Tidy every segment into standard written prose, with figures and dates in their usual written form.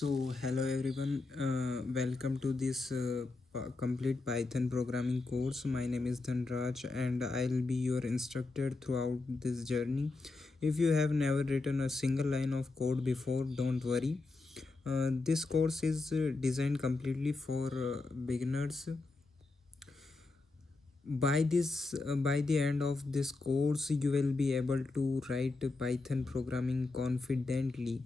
Hello everyone. Welcome to this complete Python programming course. My name is Dhanraj, and I'll be your instructor throughout this journey. If you have never written a single line of code before, don't worry. This course is designed completely for beginners. By the end of this course, you will be able to write Python programming confidently,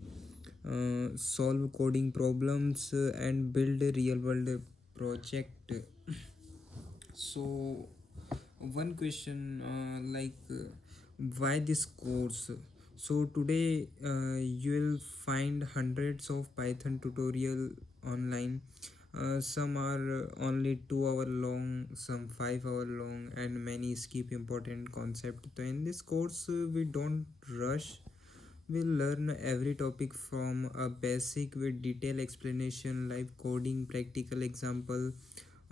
solve coding problems, and build a real world project. So one question, why this course? So today you will find hundreds of Python tutorial online. Some are only 2 hour long, some 5 hour long, and many skip important concept. So in this course, we don't rush. We'll learn every topic from a basic with detailed explanation, live coding, practical example,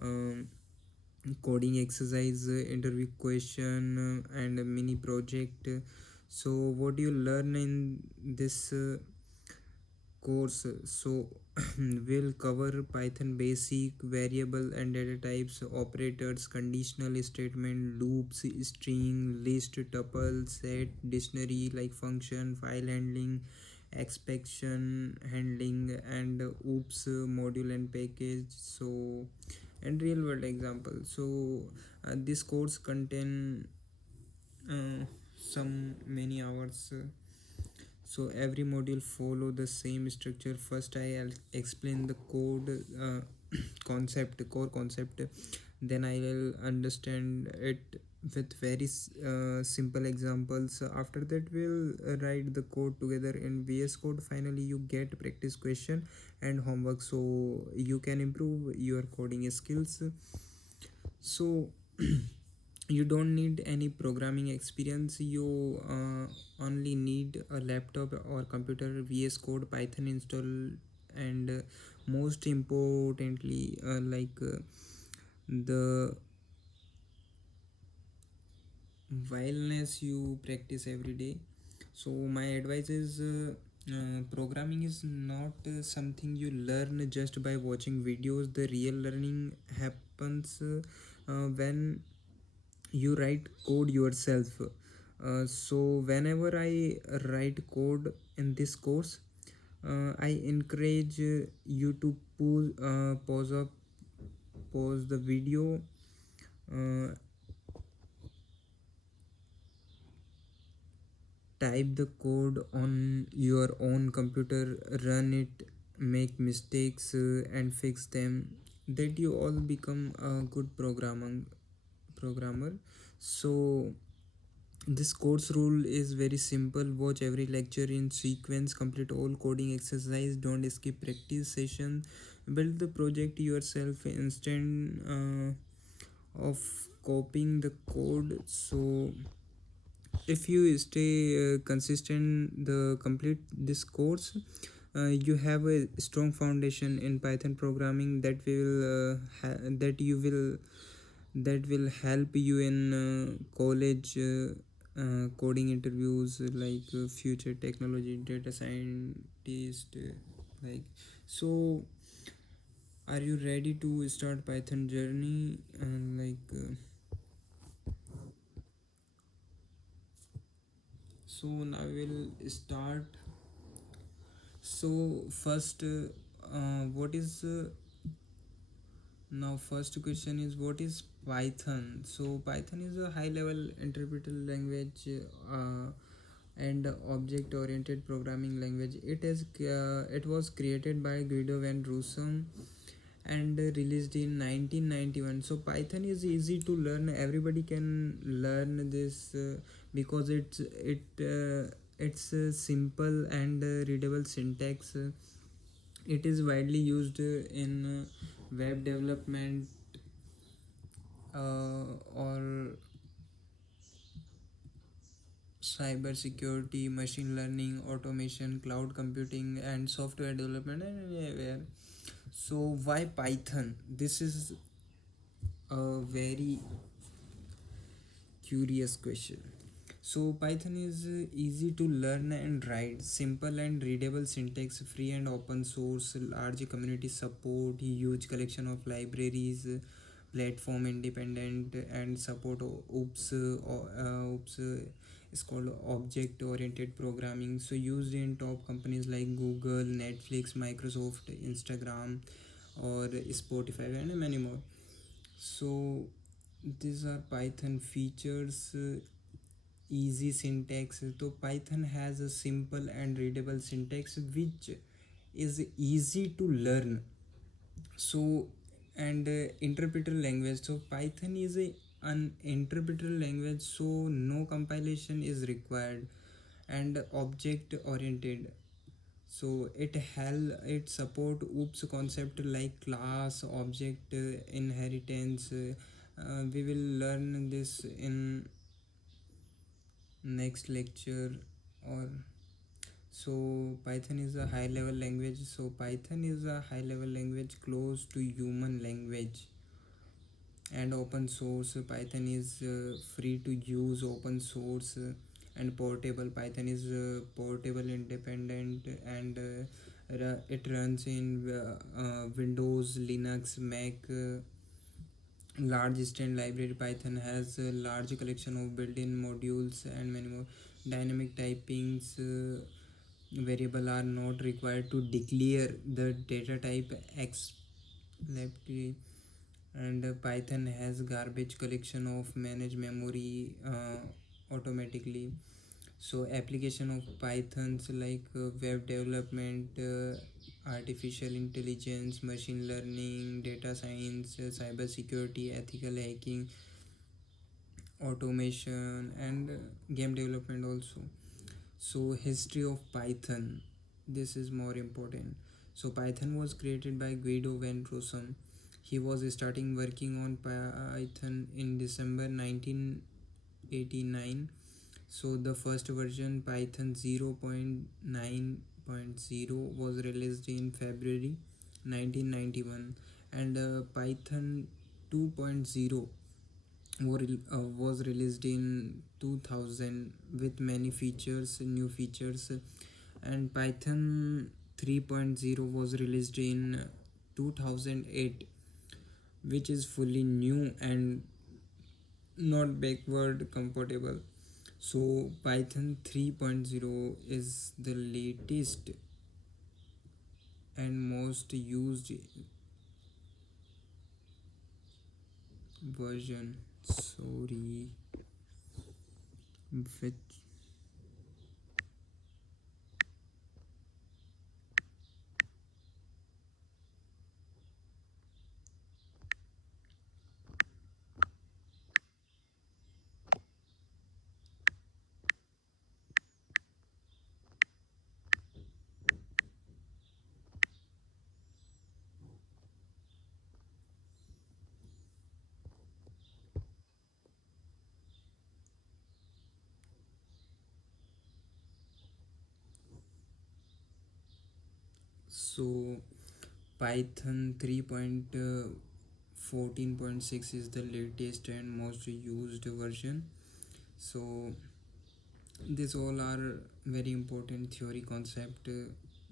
um, coding exercise, interview question, and a mini project. So what you learn in this course? So we'll cover Python basic, variable and data types, operators, conditional statement, loops, string, list, tuple, set, dictionary like function, file handling, exception handling, and oops module and package. So and real world example. So this course contain some many hours. So every module follow the same structure. First I'll explain the code concept, core concept. Then I will understand it with very simple examples. After that we'll write the code together in VS Code. Finally you get practice question and homework, so you can improve your coding skills. So you don't need any programming experience. You only need a laptop or computer, VS Code, Python install, and most importantly, the wildness you practice every day. So my advice is, programming is not something you learn just by watching videos. The real learning happens when you write code yourself. So whenever I write code in this course, I encourage you to pause the video, uh, type the code on your own computer, run it, make mistakes, and fix them. That you all become a good programmer. So this course rule is very simple: watch every lecture in sequence, complete all coding exercise, don't skip practice session, build the project yourself instead of copying the code. So if you stay consistent the complete this course, you have a strong foundation in Python programming that will help you in college coding interviews, future technology data scientist, like so. Are you ready to start Python journey? So now we'll start. So first, what is now first question is, what is Python? So Python is a high level interpreted language, and object oriented programming language. It was created by Guido van Rossum and released in 1991. So Python is easy to learn. Everybody can learn this because it's simple and readable syntax. It is widely used in web development, or cyber security, machine learning, automation, cloud computing, and software development, and anywhere. So why Python? This is a very curious question. So Python is easy to learn and write, simple and readable syntax, free and open source, large community support, huge collection of libraries, platform independent, and support oops is called object oriented programming. So used in top companies like Google, Netflix, Microsoft, Instagram, or Spotify, and many more. So these are Python features. Easy syntax. So Python has a simple and readable syntax which is easy to learn. So and interpreter language. So Python is an interpreter language, so no compilation is required, and object oriented. So it support oops concept like class, object, inheritance. We will learn this in next lecture. Or so Python is a high level language. So Python is a high level language close to human language and open source. Python is free to use, open source, and portable. Python is portable, independent, and it runs in Windows, Linux, Mac. Large extent library. Python has a large collection of built-in modules and many more. Dynamic typings. Variable are not required to declare the data type explicitly. And Python has garbage collection of manage memory automatically. So application of Pythons like web development, artificial intelligence, machine learning, data science, cyber security, ethical hacking, automation, and game development also. So history of Python, this is more important. So Python was created by Guido van Rossum. He was starting working on Python in December 1989. So the first version, Python 0.9.0, was released in February 1991, and Python 2.0 was released in 2000 with many features, new features. And Python 3.0 was released in 2008, which is fully new and not backward compatible. So Python 3.0 is the latest and most used version. Sorry, which so Python 3.14.6 is the latest and most used version. So these all are very important theory concept.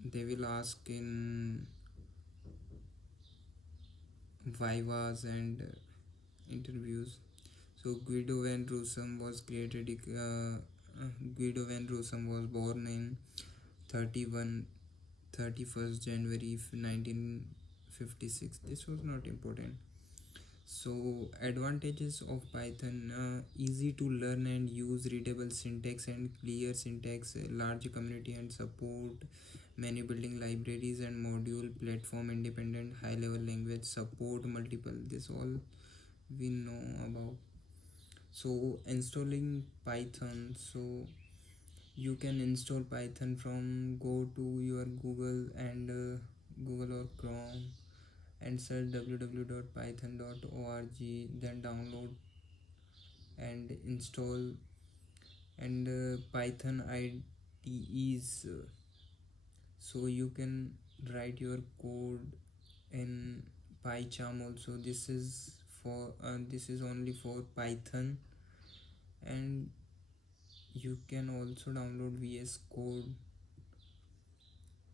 They will ask in vivas and interviews. So Guido van Rossum was born in 31 31st January 1956. This was not important. So advantages of Python: easy to learn and use, readable syntax and clear syntax, large community and support, many building libraries and module, platform independent, high level language support, multiple. This all we know about. So installing Python. So you can install Python from go to your Google and Google or Chrome and search www.python.org, then download and install. And Python IDEs, so you can write your code in PyCharm also. This is only for Python. And you can also download VS Code.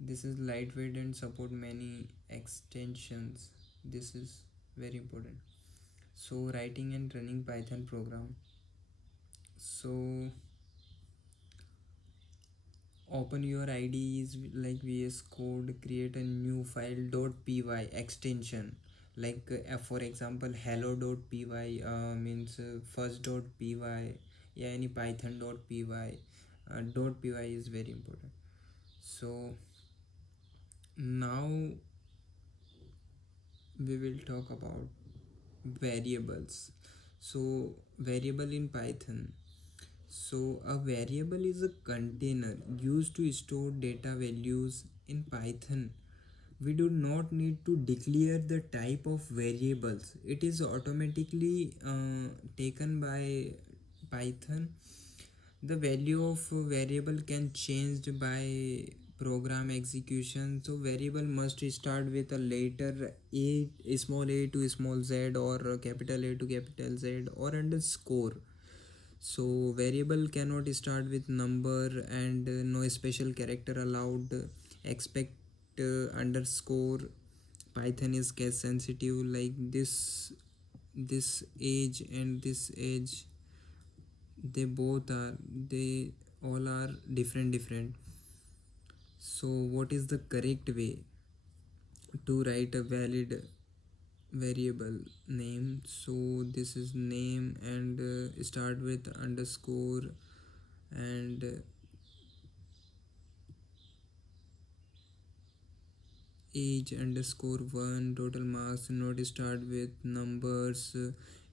This is lightweight and support many extensions. This is very important. So writing and running Python program. So open your IDEs like VS Code, create a new file .py extension like for example hello.py means first.py, yeah, any python.py. .py is very important. So now we will talk about variables. So variable in Python. So a variable is a container used to store data values in Python. We do not need to declare the type of variables. It is automatically taken by Python. The value of a variable can change by program execution. So variable must start with a letter a, small a to small z, or capital A to capital Z, or underscore. So variable cannot start with number, and no special character allowed. Expect underscore. Python is case sensitive, like this age and this age, they both are, they all are different. So what is the correct way to write a valid variable name? So this is name, and start with underscore, and age underscore 1, total marks not start with numbers,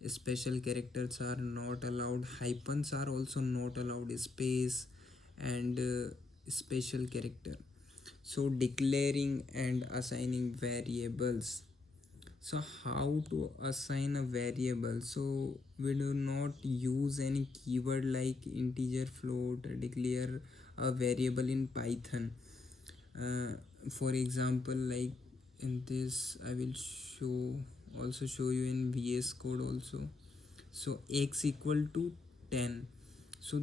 special characters are not allowed, hyphens are also not allowed, space, and special character. So declaring and assigning variables. So how to assign a variable? So we do not use any keyword like integer, float, declare a variable in Python. uh, for example, like in this I will show you in VS Code also. So x equal to 10. So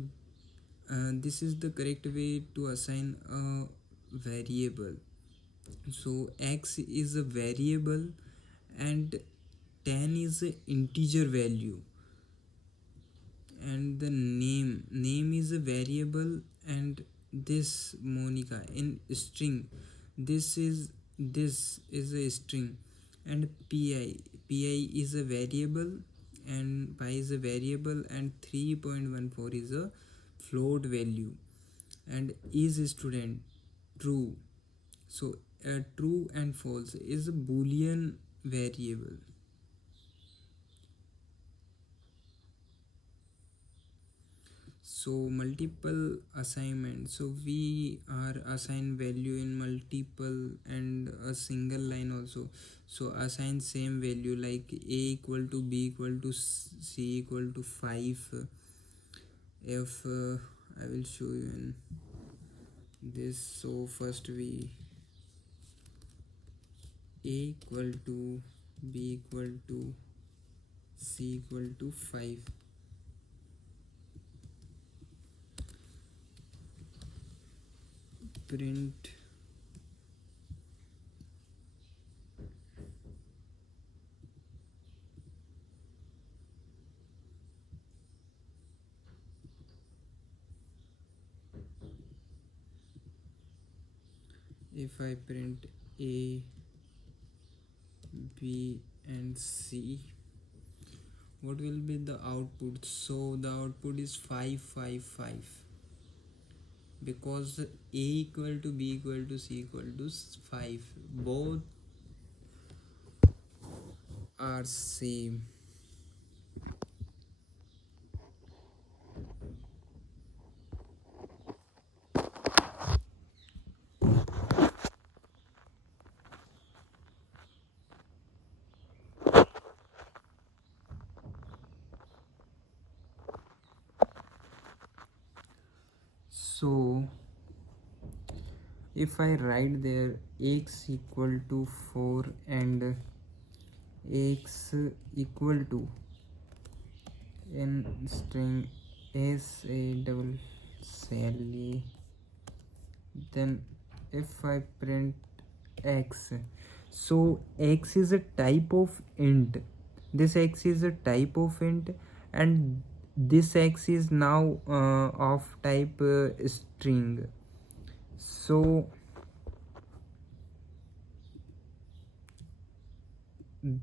this is the correct way to assign a variable. So x is a variable, and 10 is a integer value, and the name is a variable, and this Monica in string, this is a string, and pi is a variable, and pi is a variable, and 3.14 is a float value, and is student true. So true and false is a boolean variable. So multiple assignment, so we are assign value in multiple and a single line also. So assign same value like a equal to b equal to c equal to 5. If I will show you in this. So first we a equal to b equal to c equal to 5. Print if I print a, b and c, what will be the output? So the output is 555, because a equal to b equal to c equal to 5, both are same. So if I write there x equal to 4 and x equal to in string SASSALE. Then if I print X, so X is a type of int. This X is a type of int, and this X is now of type string. So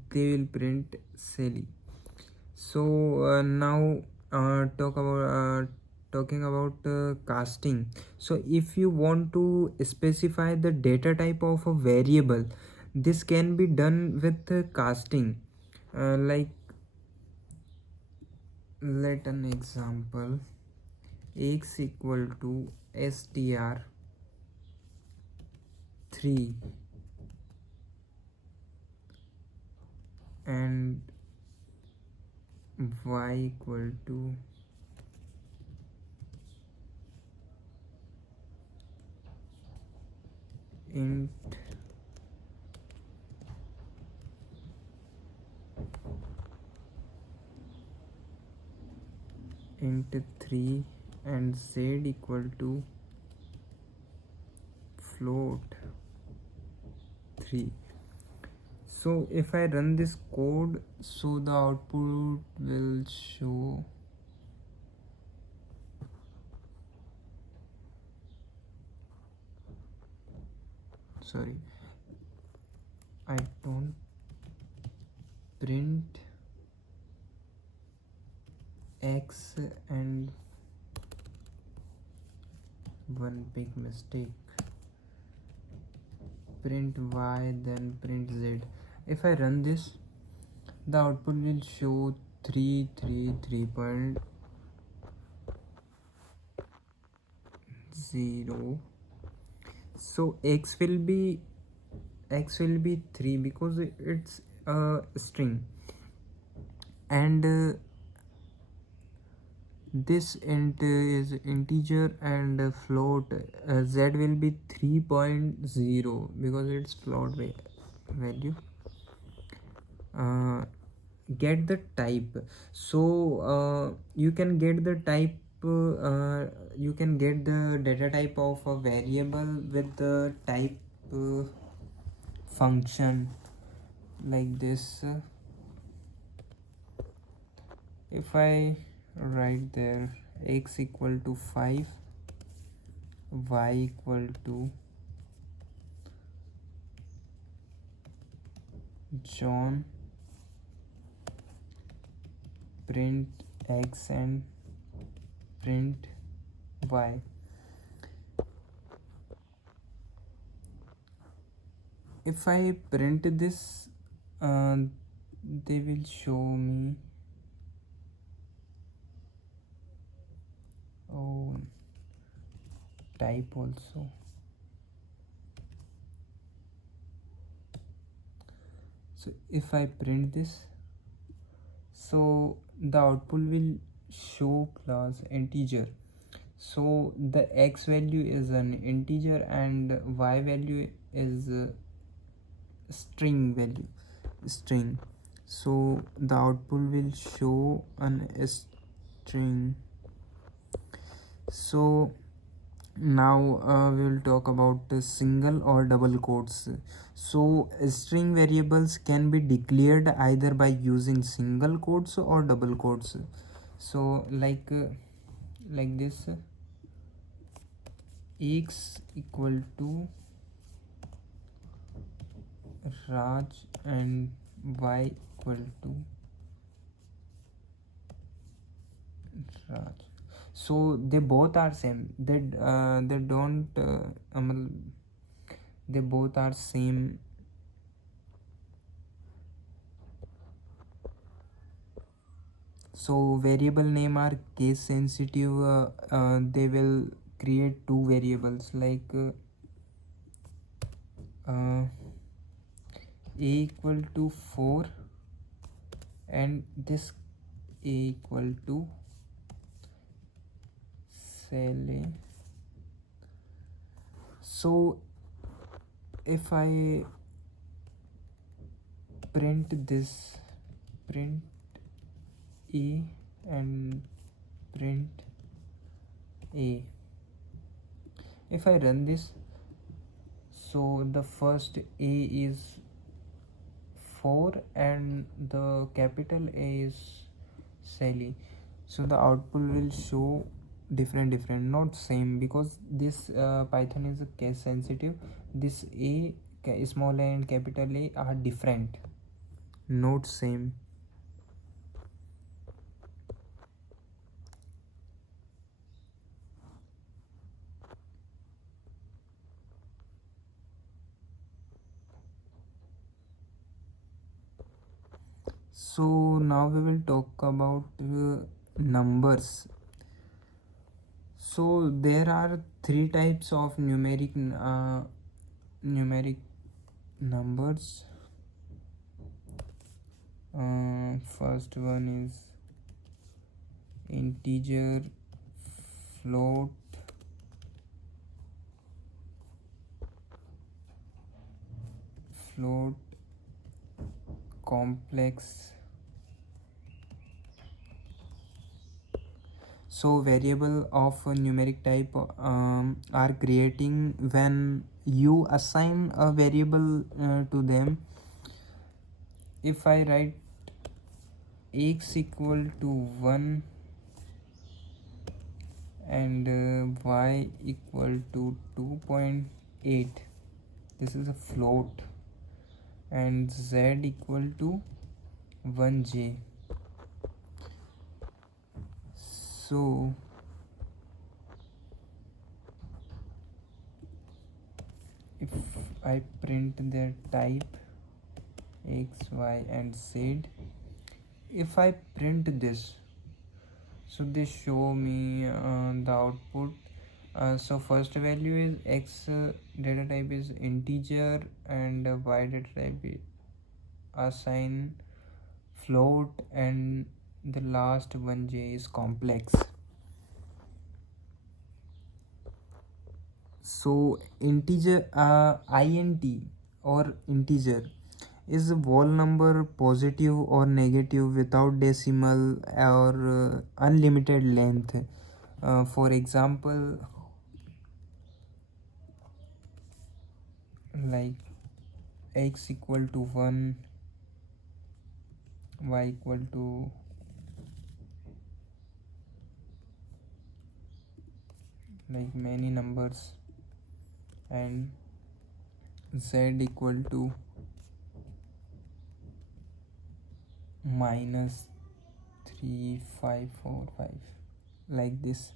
they will print Sally. So now talking about casting. So if you want to specify the data type of a variable, this can be done with casting. Like, let an example: x equal to str3 and y equal to int int 3 and z equal to float 3. So if I run this code, so the output will show sorry, I don't print X and one big mistake, print Y then print Z. If I run this, the output will show 333.0. So X will be 3 because it's a string, and this int is integer, and float z will be 3.0 because it's float value. Get the type. So you can get the type, you can get the data type of a variable with the type function like this. If I write there x equal to 5, y equal to John, print x and print y. If I print this, they will show me type also. So if I print this, so the output will show class integer. So the x value is an integer and y value is string value, string. So the output will show an string. So now we will talk about single or double quotes. So string variables can be declared either by using single quotes or double quotes. So like this, x equal to Raj and y equal to Raj. So they both are same. They don't they both are same. So variable name are case sensitive. They will create two variables like a equal to 4 and this a equal to Sally. So if I print this, print a and print a. If I run this, so the first a is 4 and the capital A is Sally, so the output will show different, not same, because this Python is case sensitive. This a small a and capital A are different, not same. So now we will talk about numbers. So there are three types of numeric numbers. First one is integer, float, complex. So variable of a numeric type are creating when you assign a variable to them. If I write x equal to 1 and y equal to 2.8, this is a float, and z equal to 1j. So if I print their type x, y and z, if I print this, so this show me the output. So first value is x data type is integer and y data type is assign float, and the last 1j is complex. So integer int or integer is a whole number, positive or negative, without decimal or unlimited length. For example, like x equal to 1, y equal to like many numbers, and z equal to -3545, like this.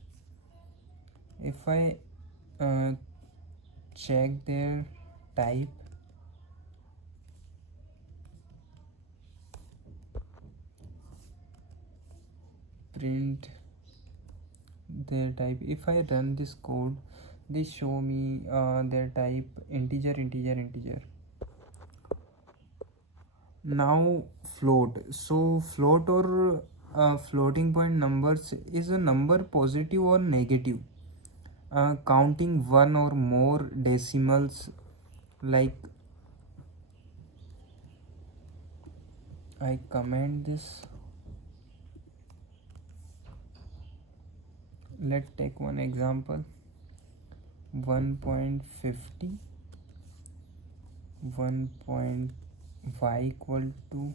If I check their type, print their type, if I run this code, they show me their type integer. Now float. So float or floating point numbers is a number positive or negative, counting one or more decimals. Like I comment this. Let's take one example. 1.50, 1.y equal to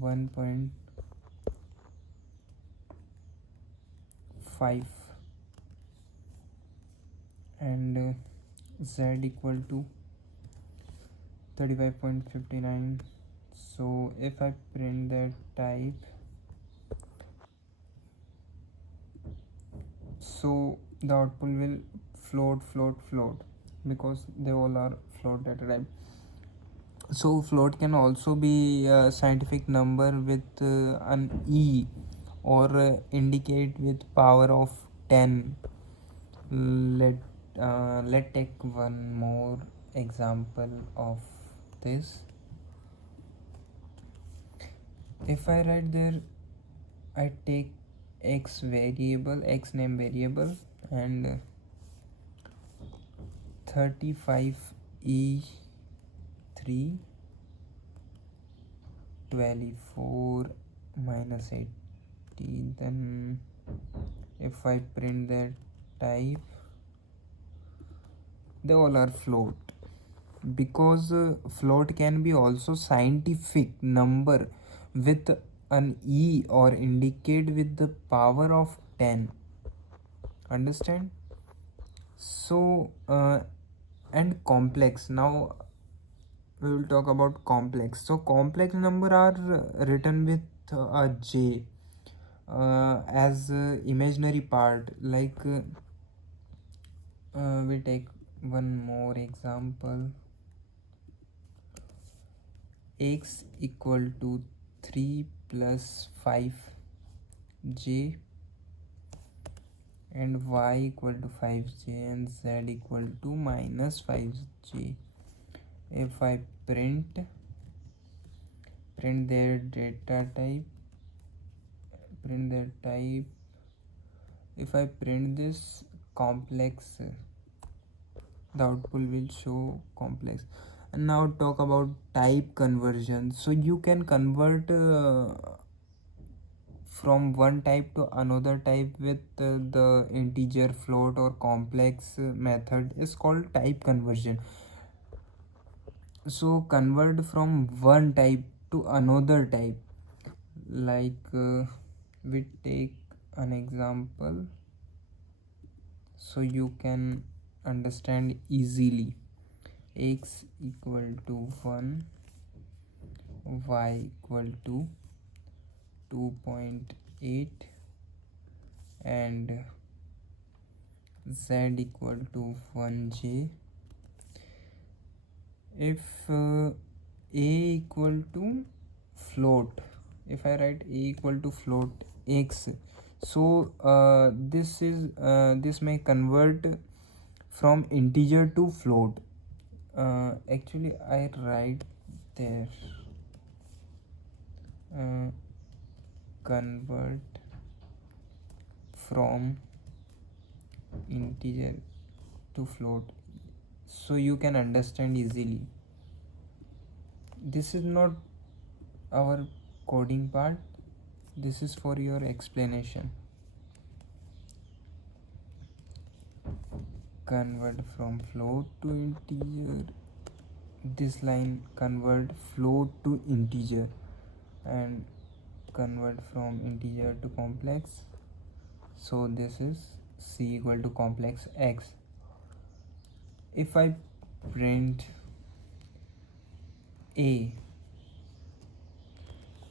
1.5, and z equal to 35.59. So if I print that type, so the output will float, because they all are float data type. So float can also be a scientific number with an e, or indicate with power of 10. Let take one more example of this. If I write there, I take x name variable, and 35e3 24 minus 80, then If I print that type, they all are float, because float can be also scientific number with an e or indicate with the power of 10. Understand? So and complex. Now we will talk about complex. So complex number are written with a j as imaginary part. Like we take one more example. X equal to 3 plus 5j, and y equal to 5j, and z equal to minus 5j. If I print their data type, if I print this complex, the output will show complex. And now talk about type conversion. So you can convert from one type to another type with the integer, float, or complex method is called type conversion. So convert from one type to another type. Like we take an example so you can understand easily. X equal to 1, y equal to 2.8, and z equal to 1j. If a equal to float, if I write a equal to float x, so this may convert from integer to float. Actually I write there convert from integer to float, so you can understand easily. This is not our coding part, this is for your explanation. Convert from float to integer, this line convert float to integer, and convert from integer to complex, so this is c equal to complex x. If I print a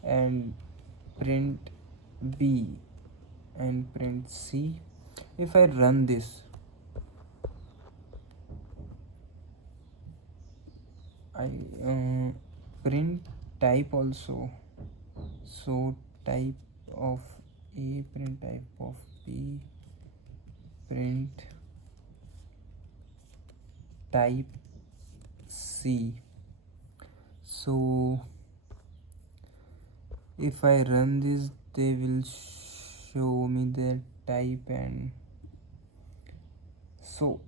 and print b and print c, if I run this, I print type also, so type of a, print type of b, print type c. So if I run this, they will show me the type, and so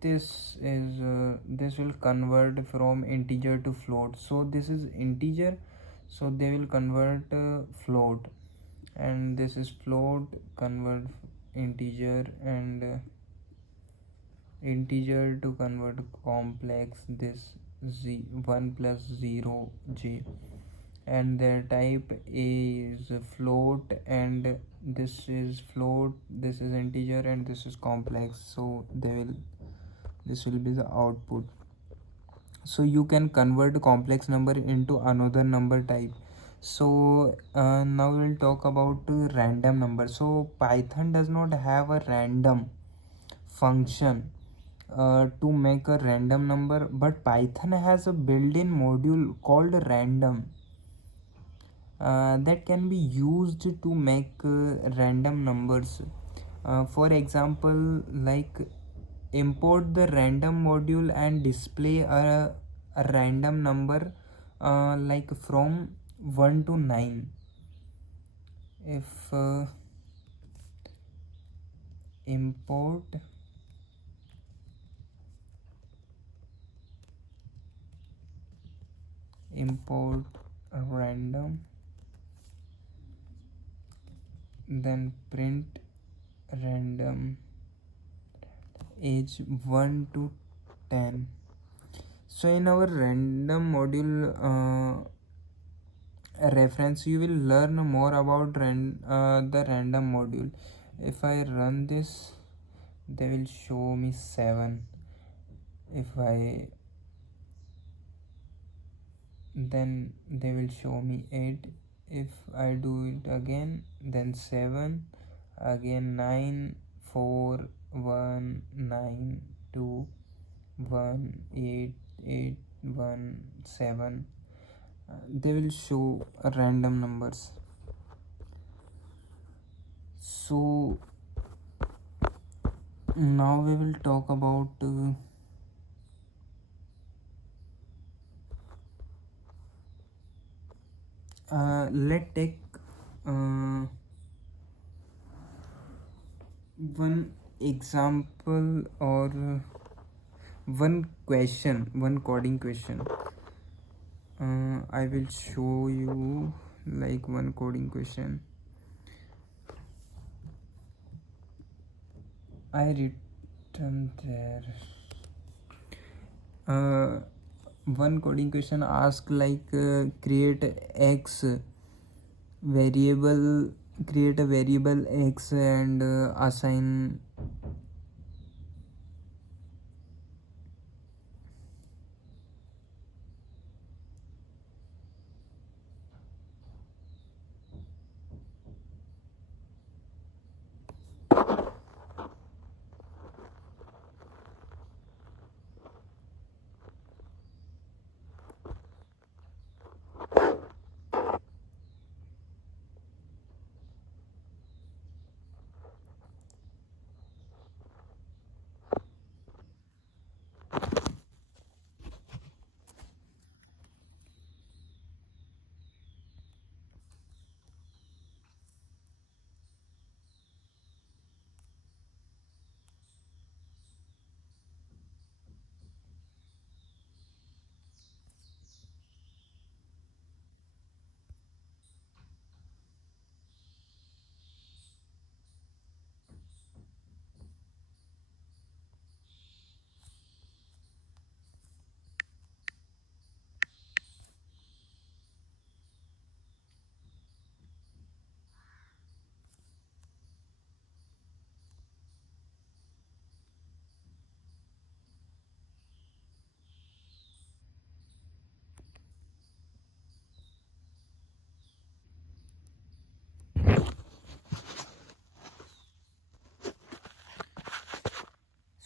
this will convert from integer to float. So this is integer, so they will convert float, and this is float, convert integer, and integer to convert complex, this 1 plus 0 j, and their type is float, and this is float, this is integer, and this is complex, so this will be the output. So you can convert complex number into another number type. So now we'll talk about random number. So Python does not have a random function to make a random number, but Python has a built-in module called random that can be used to make random numbers. For example, like import the random module and display a random number like from 1 to 9. If import a random then print random age 1 to 10. So in our random module reference, you will learn more about the random module. If I run this, they will show me 7. If I then they will show me 8. If I do it again, then 7, again 9, 4, 1, 9, 2, 1, 8, 8, 1, 7. They will show random numbers. So now we will talk about let's take uh, one example or one coding question. I will show you like one coding question. I written there. One coding question ask like create variable create a variable x and assign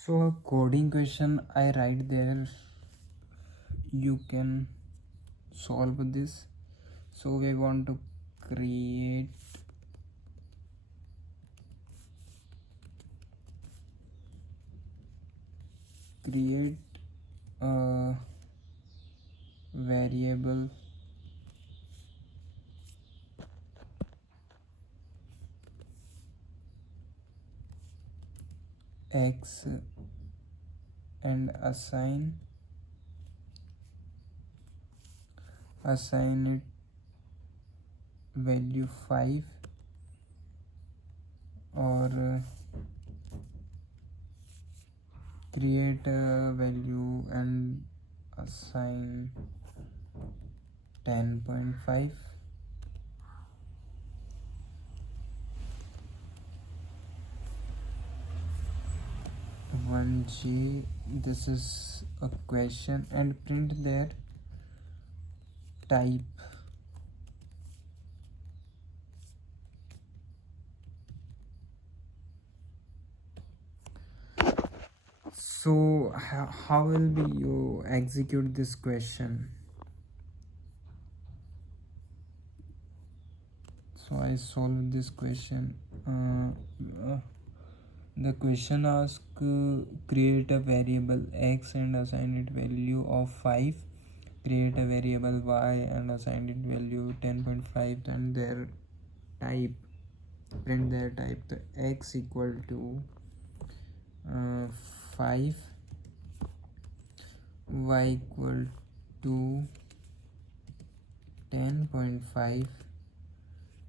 so a coding question I write there. You can solve this. So we want to create a variable x and assign it value 5, or create a value and assign 10.5. One G, this is a question, and print their type. So how will be you execute this question? So I solve this question. The question asks create a variable x and assign it value of 5, create a variable y and assign it value 10.5, and their type, print their type. The x equal to 5, y equal to 10.5,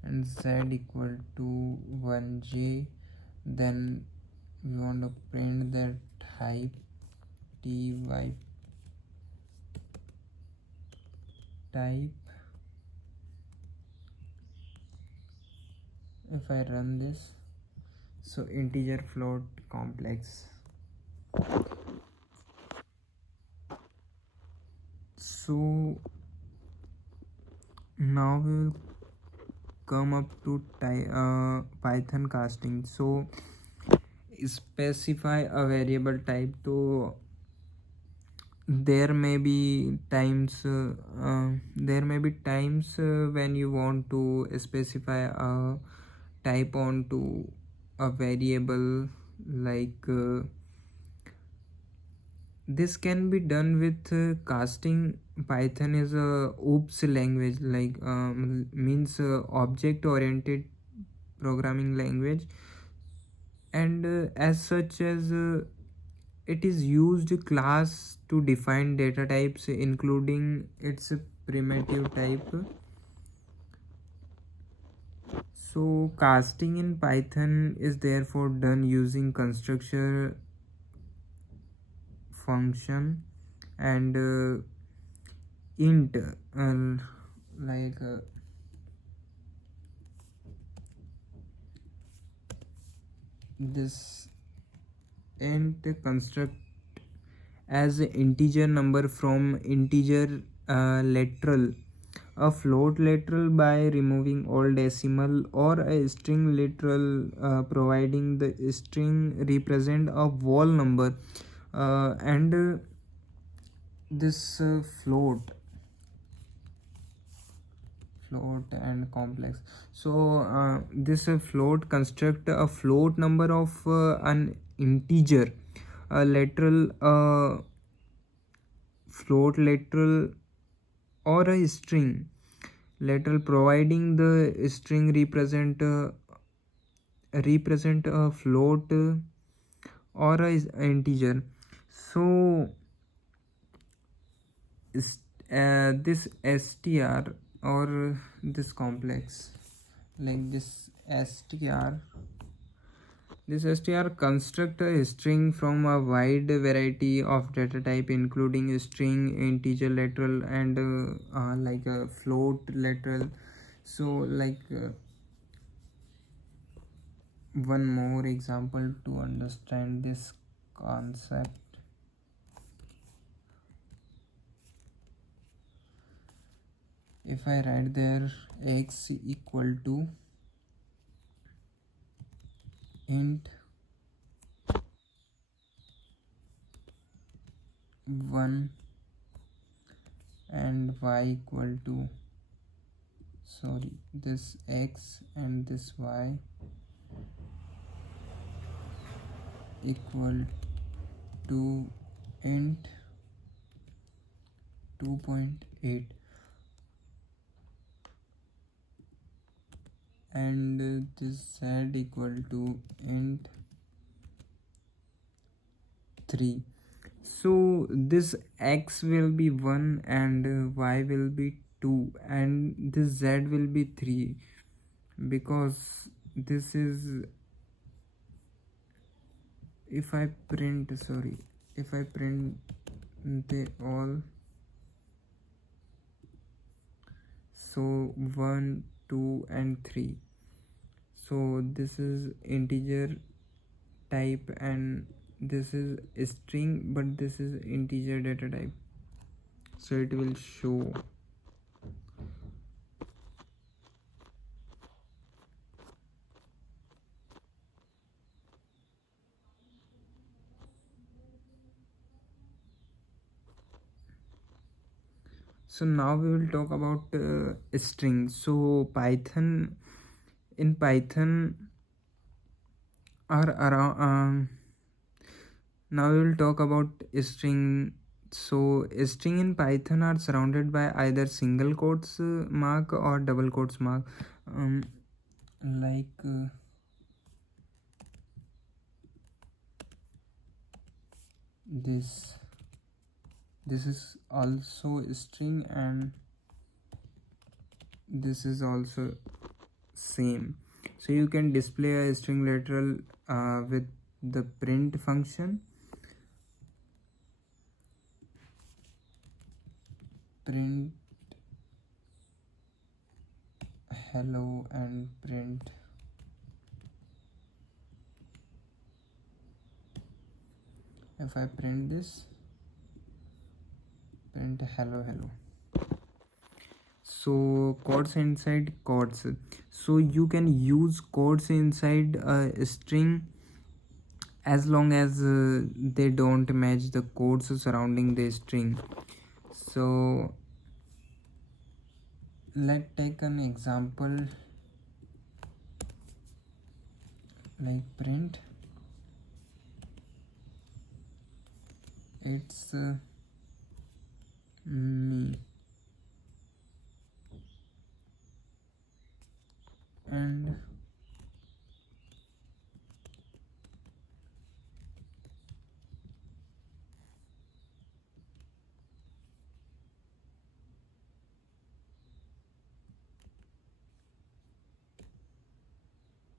and z equal to 1j. Then we want to print that type ty type. If I run this, so integer float complex. So now we will come up to Python casting. So specify a variable type. So there may be times when you want to specify a type onto a variable, like this can be done with casting. Python is a OOPS language, like means object oriented programming language, and as such as it is used class to define data types including its primitive type. So casting in Python is therefore done using constructor function and int, like this int construct as a integer number from integer literal, a float literal by removing all decimal, or a string literal providing the string represent a whole number, and this float and complex. So this float construct a float number of an integer, a literal float literal, or a string literal providing the string represent a float or a integer. So this str or this complex, like this str construct a string from a wide variety of data type including string, integer literal, and like a float literal. So like one more example to understand this concept. If I write there x equal to int 1 and y equal to, sorry, this x and this y equal to int 2.8 and this z equal to int 3. So this x will be 1 and y will be 2 and this z will be 3, because this is, if I print they all, so 1, 2 and 3, so this is integer type and this is string, but this is integer data type, so it will show. So now we will talk about strings. So in Python are around now we will talk about string. So string in Python are surrounded by either single quotes mark or double quotes mark, like this is also string and this is also same. So you can display a string literal with the print function. Print hello and print. If I print this, print hello hello. So quotes inside quotes. So you can use quotes inside a string as long as they don't match the quotes surrounding the string. So let's take an example like print it's me, and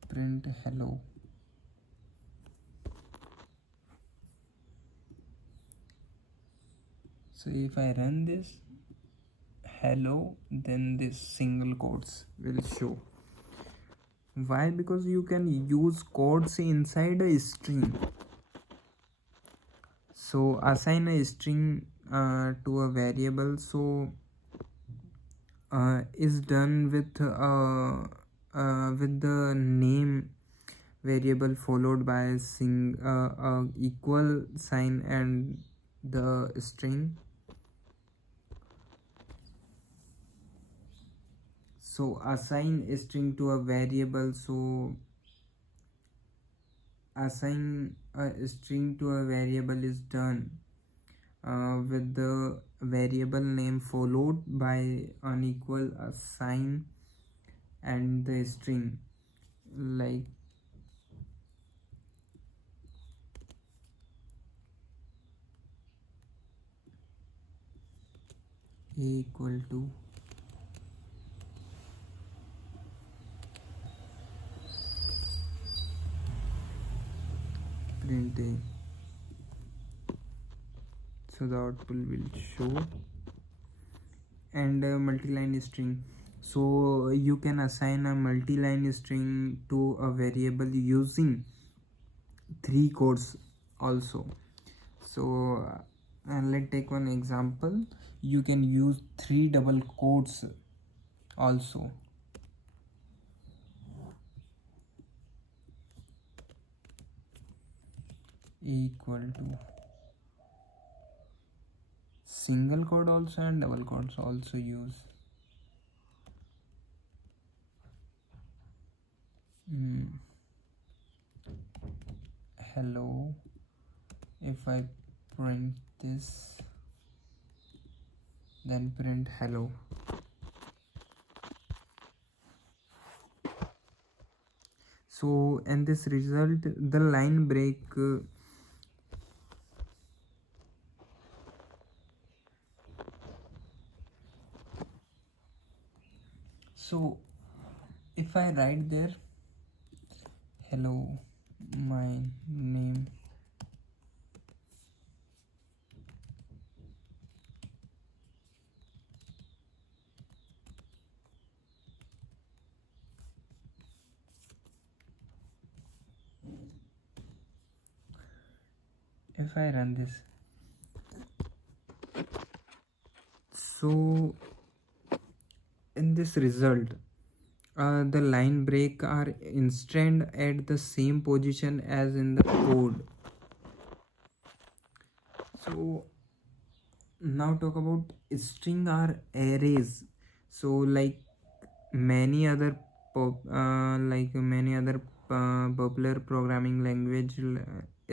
print hello. So if I run this hello, then this single quotes will show. Why? Because you can use quotes inside a string. So assign a string to a variable, so is done with the name variable followed by a equal sign and the string. So assign a string to a variable, so assign a string to a variable is done with the variable name followed by an equal sign and the string, like a equal to print a, so the output will show. And a multi-line string, so you can assign a multi-line string to a variable using three quotes also. So and let's take one example. You can use three double quotes also. Equal to single quote also and double quotes also use. Hello. If I print this, then print hello. So in this result, the line break so if I write there hello, my name, if I run this, so in this result the line break are instant at the same position as in the code. So now talk about string or arrays. So like many other popular programming language,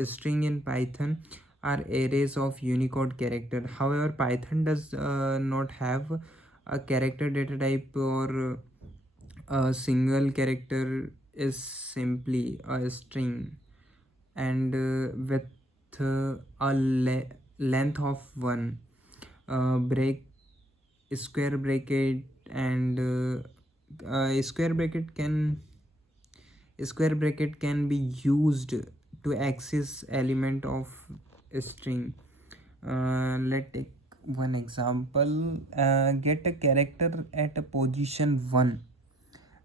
string in Python are arrays of Unicode character. However, Python does not have a character data type, or a single character is simply a string, and with a length of 1 break square bracket and square bracket can be used to access element of a string. Let's take one example. Get a character at a position 1.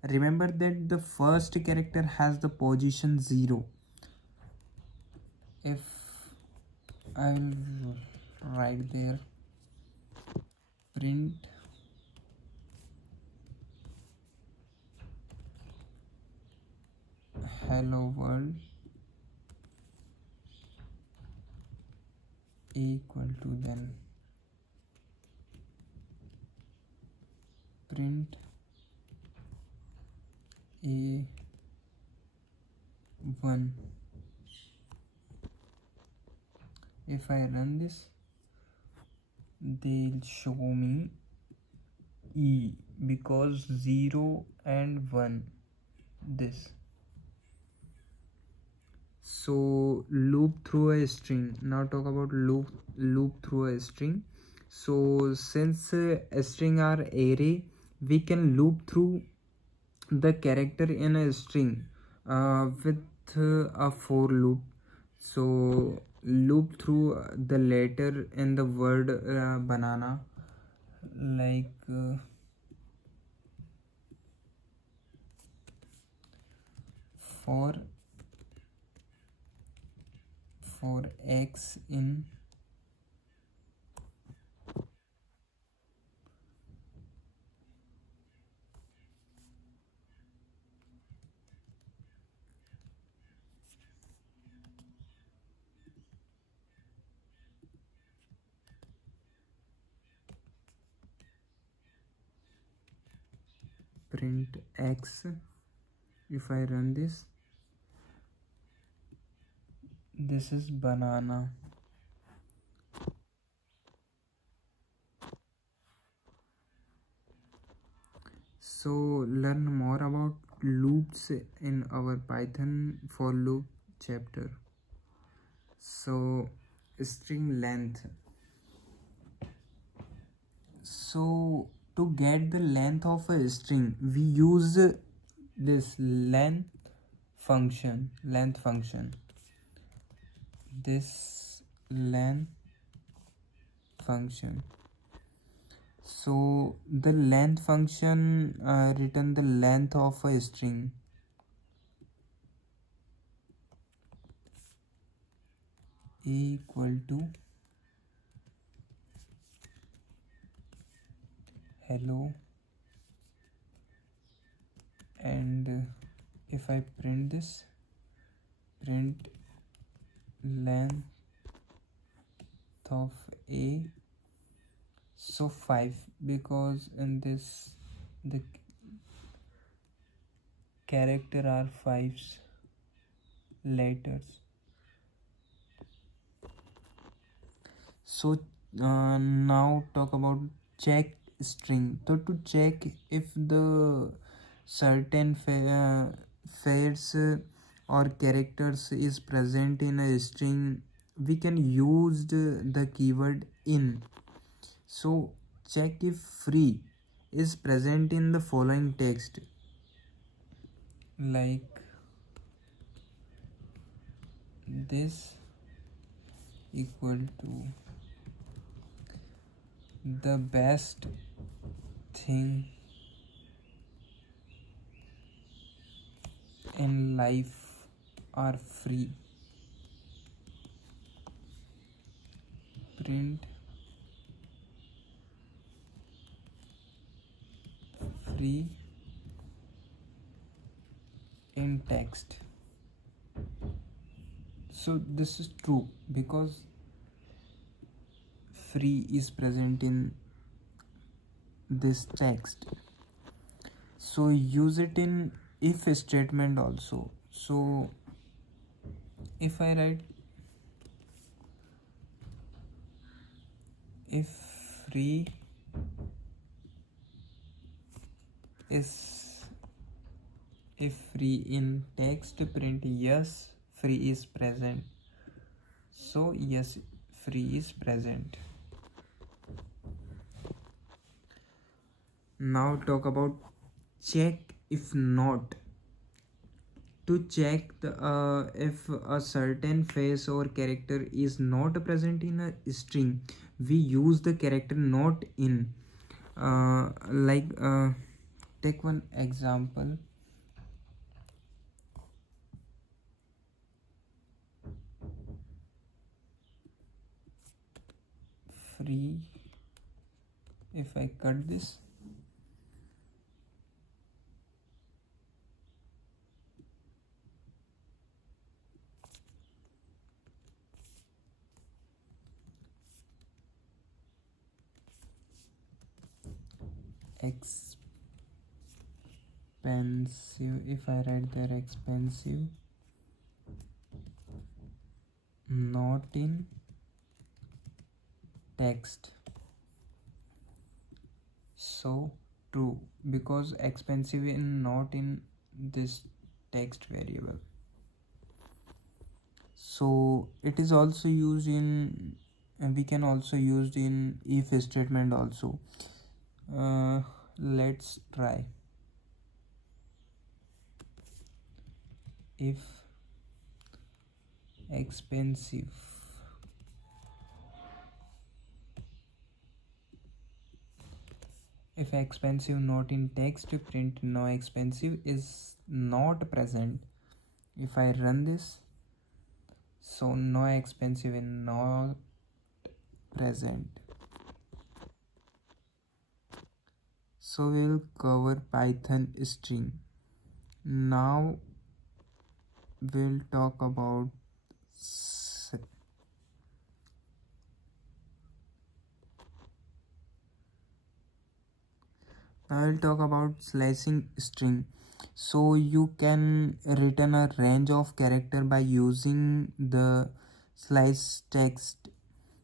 Remember that the first character has the position 0. If I will write there print hello world equal to then print a 1. If I run this, they'll show me E because 0 and 1 this. So loop through a string. Now talk about loop through a string. So since a string are array, we can loop through the character in a string with a for loop. So loop through the letter in the word banana, like for x in print x. If I run this is banana. So learn more about loops in our Python for loop chapter. So string length. So to get the length of a string, we use this length function. This length function. So the length function return the length of a string. Equal to hello, and if I print this, print length of a, so 5, because in this the character are 5's letters. So now talk about check string. So to check if the certain pairs or characters is present in a string, we can use the keyword in. So check if free is present in the following text, like this equal to the best thing in life are free. Print free in text. So this is true because free is present in this text. So use it in if statement also. So if I write if free is if free in text, print yes, free is present. So yes, free is present. Now talk about check if not. To check if a certain face or character is not present in a string, we use the character not in. Like take one example. Free. If I cut this, expensive, if I write there expensive, not in text, so true, because expensive in not in this text variable. So it is also used in, we can also used in if statement also. Let's try. If expensive, if expensive not in text, print no expensive is not present. If I run this, so no expensive in not present. So we will cover Python string. Now we'll talk about I will talk about slicing string. So you can return a range of character by using the slice text,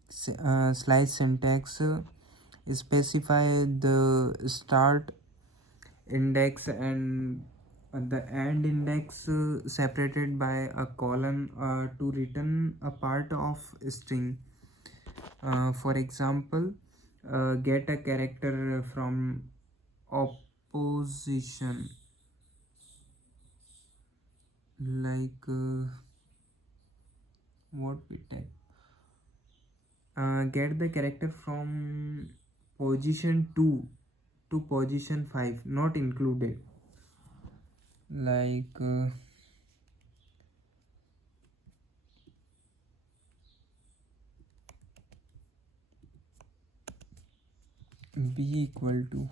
slice syntax. Specify the start index and the end index separated by a colon to return a part of string. For example, get a character from opposition, like what we type, get the character from position 2 to position 5 not included, like b equal to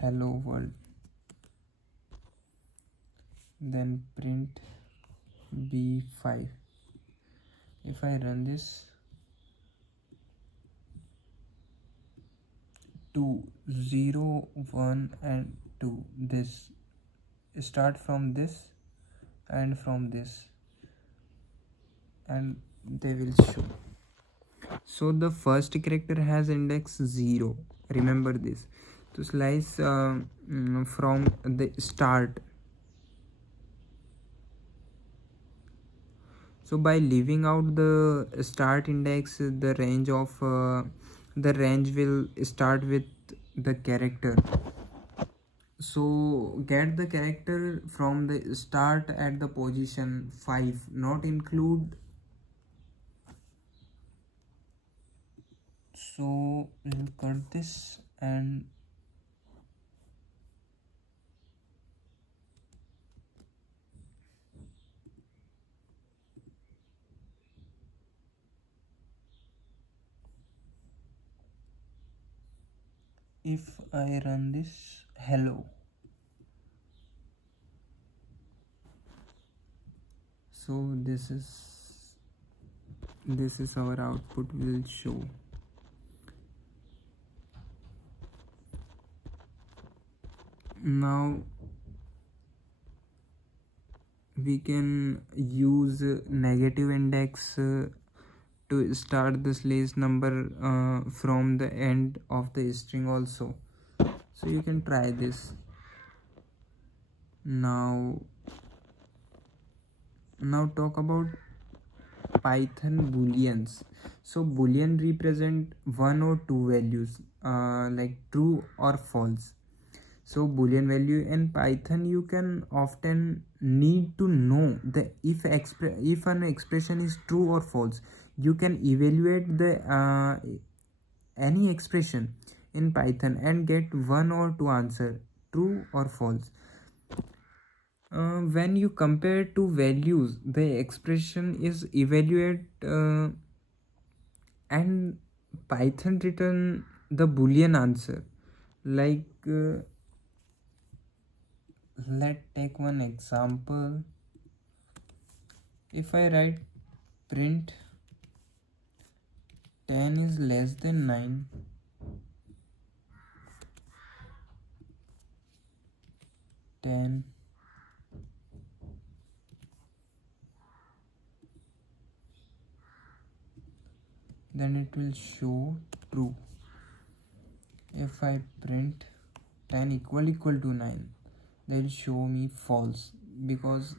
hello world, then print b5. If I run this, 2 0 1 and 2, this start from this and from this, and they will show. So the first character has index 0, remember this. To slice from the start, so by leaving out the start index, the range will start with the character. So get the character from the start at the position 5 not include. So we'll cut this, and if I run this, hello, so this is our output will show. Now we can use negative index to start this list number from the end of the string also, so you can try this. Now talk about Python booleans. So boolean represent one or two values, like true or false. So boolean value in Python, you can often need to know the if an expression is true or false. You can evaluate the any expression in Python and get one or two answer, true or false. When you compare two values, the expression is evaluate, and Python return the boolean answer. Like, let's take one example. If I write print 10 is less than 9, 10, then it will show true. If I print 10 equal to 9, they will show me false, because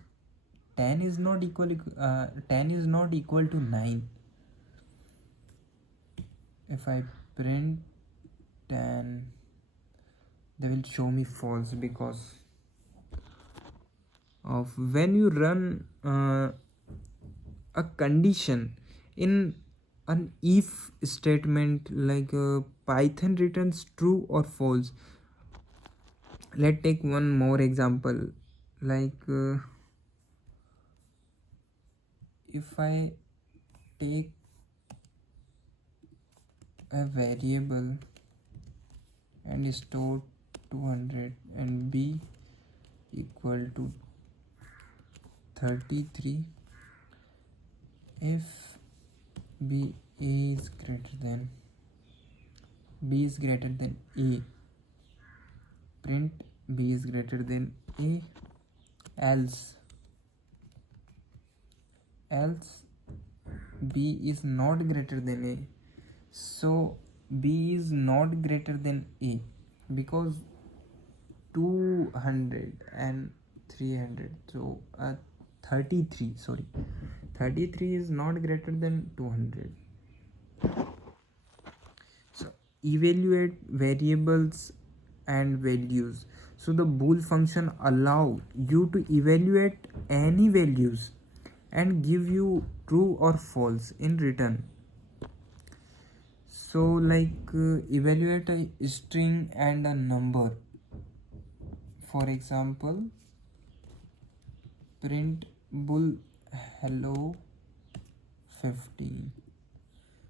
10 is not equal to 9. If I print 10, they will show me false, because of when you run a condition in an if statement, like Python returns true or false. Let's take one more example. Like, if I take a variable and store 200 and b equal to 33, if b is greater than a, print b is greater than a, else b is not greater than a. So b is not greater than a, because 200 and 300, so 33 is not greater than 200. So evaluate variables and values. So the bool function allow you to evaluate any values and give you true or false in return. So, like, evaluate a string and a number. For example, print bool hello 15.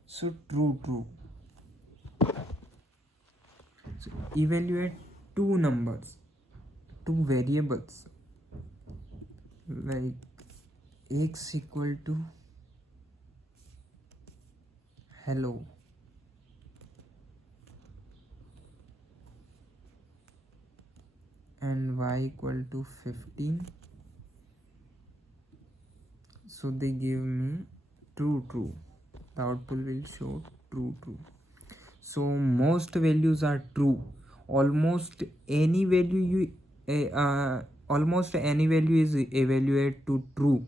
So true. So evaluate two numbers, two variables, like x equal to hello and y equal to 15. So they give me true. The output will show true. So most values are true. Almost any value is evaluated to true.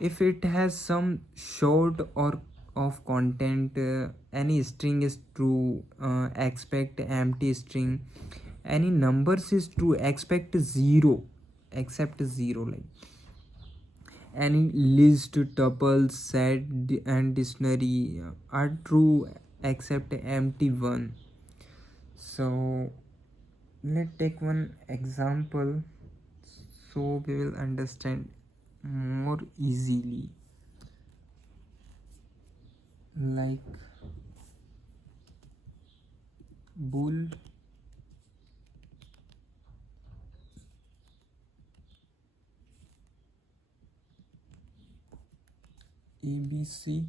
If it has some short or of content, any string is true, expect empty string. Any numbers is true, expect zero, except zero. Like, any list, tuples, set and dictionary are true except empty one. So let's take one example so we will understand more easily. Like, bool abc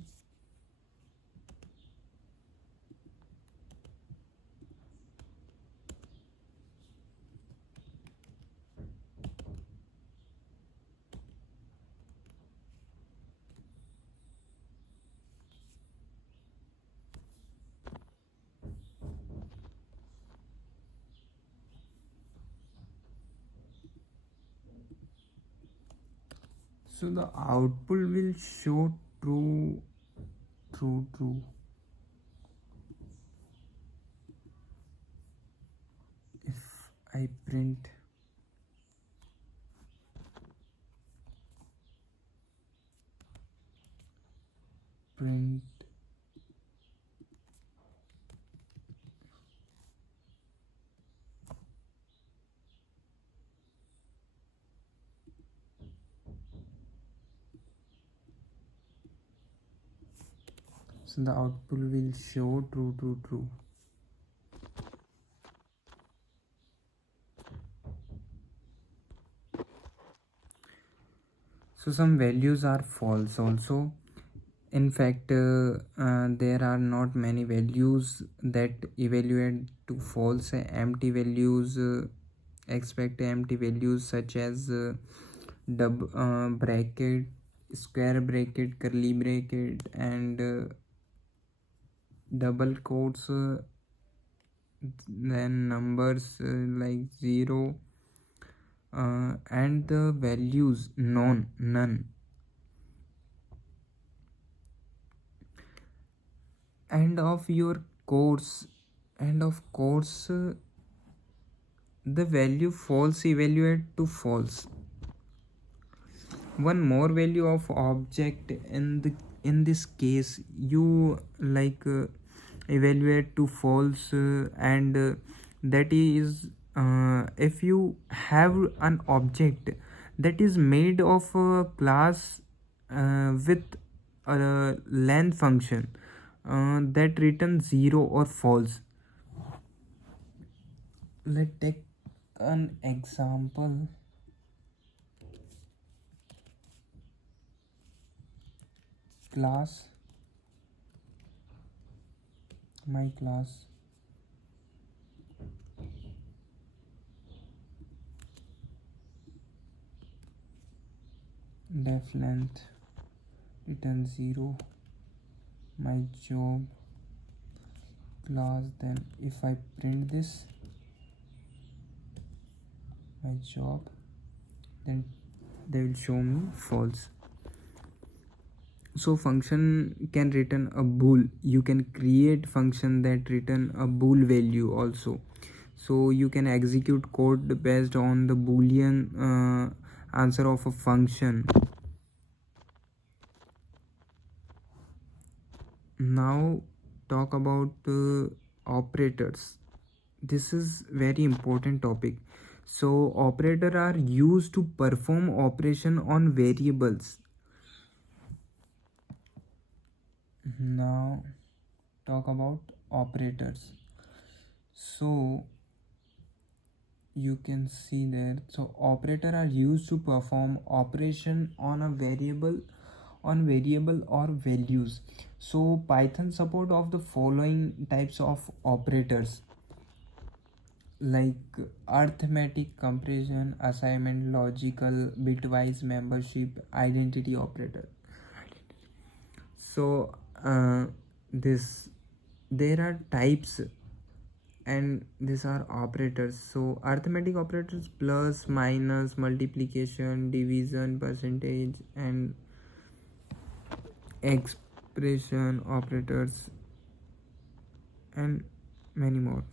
so the output will show true, true, true. If I print, so the output will show true, true, true. So some values are false also. In fact, there are not many values that evaluate to false. Empty values, expect empty values such as bracket, square bracket, curly bracket, and double quotes. Then numbers like 0, and the values none. End of your course, end of course, the value false evaluate to false. One more value of object in this case you evaluate to false, and that is, if you have an object that is made of a class with a length function that returns 0 or false. Let's take an example. Class, my class, def length return 0, my job class. Then if I print this, my job, then they will show me false. So function can return a bool. You can create function that return a bool value also. So you can execute code based on the boolean answer of a function. Now talk about operators. This is very important topic. So operator are used to perform operation on variables. Now talk about operators. So you can see there, so operator are used to perform operation on a variable, on variable or values. So Python support of the following types of operators, like arithmetic, comparison, assignment, logical, bitwise, membership, identity operator. So this there are types, and these are operators. So arithmetic operators: plus, minus, multiplication, division, percentage, and expression operators, and many more.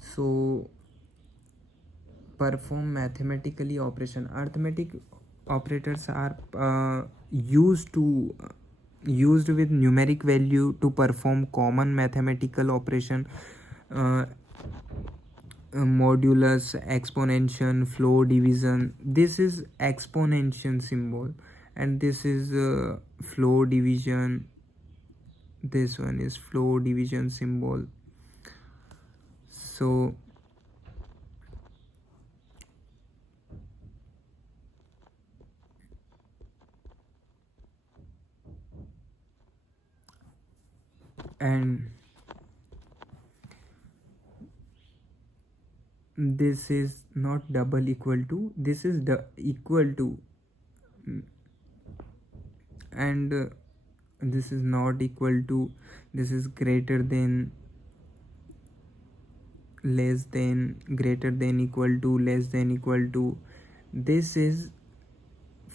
So perform mathematically operation. Arithmetic operators are used with numeric value to perform common mathematical operation, uh, modulus, exponential, floor division. This is exponential symbol, and this is floor division. This one is floor division symbol. So and this is not double equal to, this is the equal to, and this is not equal to, this is greater than, less than, greater than, equal to, less than, equal to. This is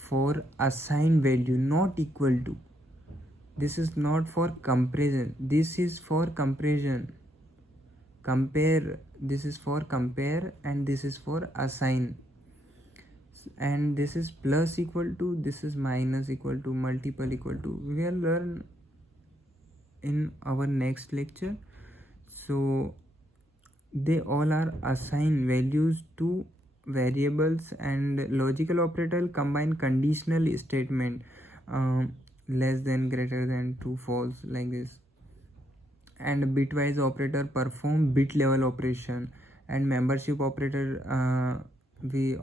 for assign value, not equal to. This is not for comparison, this is for comparison. Compare, this is for compare, and this is for assign. And this is plus equal to, this is minus equal to, multiple equal to. We will learn in our next lecture. So they all are assign values to variables, and logical operator combine conditional statement, less than, greater than, true, false, like this. And bitwise operator perform bit level operation. And membership operator, we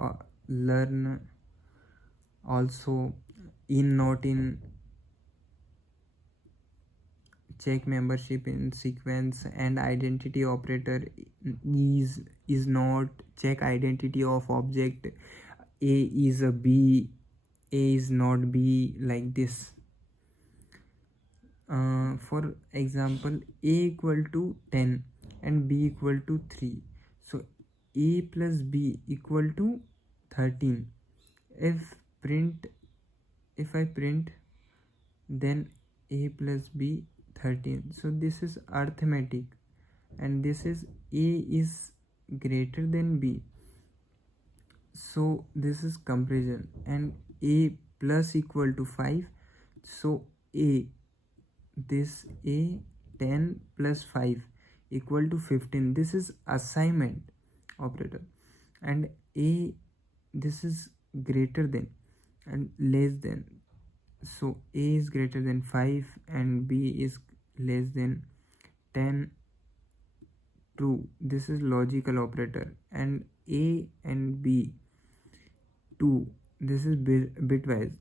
learn also in, not in, check membership in sequence. And identity operator is not, check identity of object. A is a B, A is not B, like this. For example, A equal to 10 and B equal to 3, so A plus B equal to 13. If I print, then A plus B 13, so this is arithmetic, and this is A is greater than B, so this is comparison. And A plus equal to 5, so A, this A 10 plus 5 equal to 15, this is assignment operator. And A, this is greater than and less than, so A is greater than 5 and B is less than 10, true, this is logical operator. And A and B 2, this is bitwise.